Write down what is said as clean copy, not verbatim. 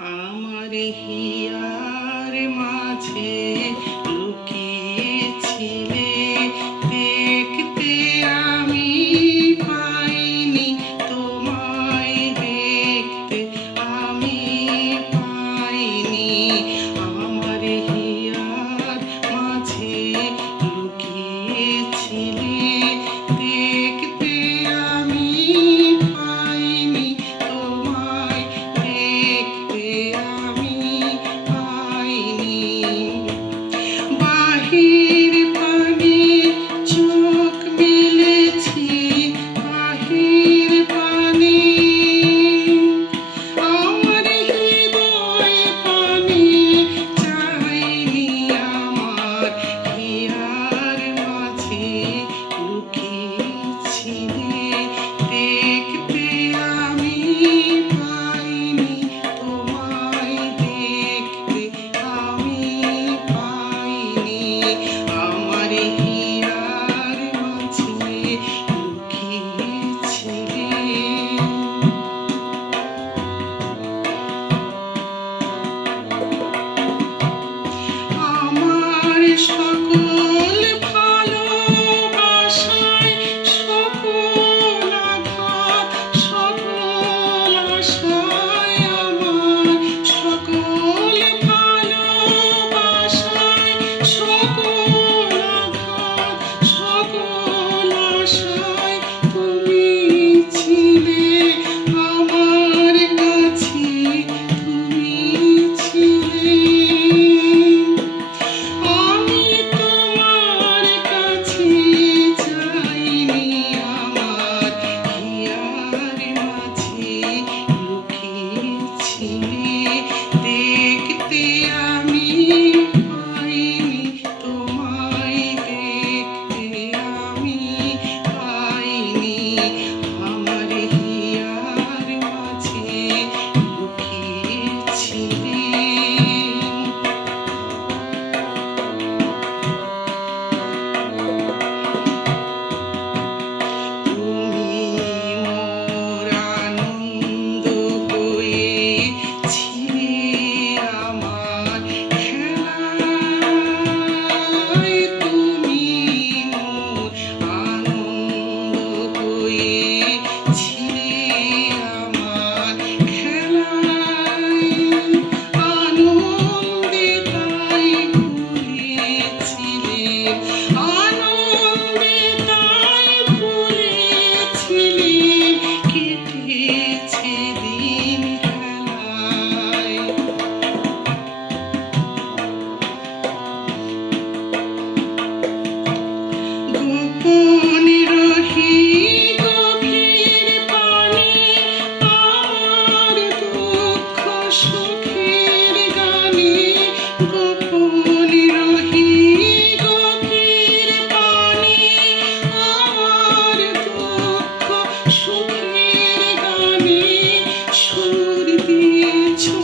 আমার হিয়ার মাঝে লুকিয়েছিলে, দেখতে আমি পাইনি তোমায়, দেখতে আমি পাইনি। আমার হিয়ার মাঝে লুকিয়েছিলে, দেখতে আমি পাইনি তোমায়, দেখতে আমি পাইনি। বাহির পানে চোখ মেলেছি, বাহির পানে আমার হৃদয় পানে চাইনি। আমার হিয়ার মাঝে লুকিয়েছিলে, দেখতে আমি পাইনি তোমায়, দেখতে আমি পাইনি। আমার হিয়ার মাঝে লুকিয়েছিলে। আমার সকল ভালোবাসায়, সকল আঘাত, সকল আশায়, আমার সকল ভালোবাসায়, সকল আঘাত, সকল আশায় তুমি ছিলে আমার কাছে, তুমি ছিলে। আমি তোমার কাছে চাইনি, আমার হিয়ার মাঝে লুকিয়েছিলে, দেখতে আমি পাইনি তোমায়, দেখতে আমি পাইনি। আমার হিয়ার মাঝে লুকিয়েছিলে। তুমি মোর আনন্দ হয়েছিলে, আমার খেলায় তুমি মোর আনন্দ হয়েছিলে, আমার খেলায় আনন্দে তাই ভুলেছিলে, আনন্দে তাই ভুলেছিলে, কেটেছে দিন খেলায়। গোপনে রহি গভীর পানে, আমার দুঃখ সুখের গানে, গোপনে রহি গভীর পানে, আমার দুঃখ সুখের গানে সুর দিয়েছো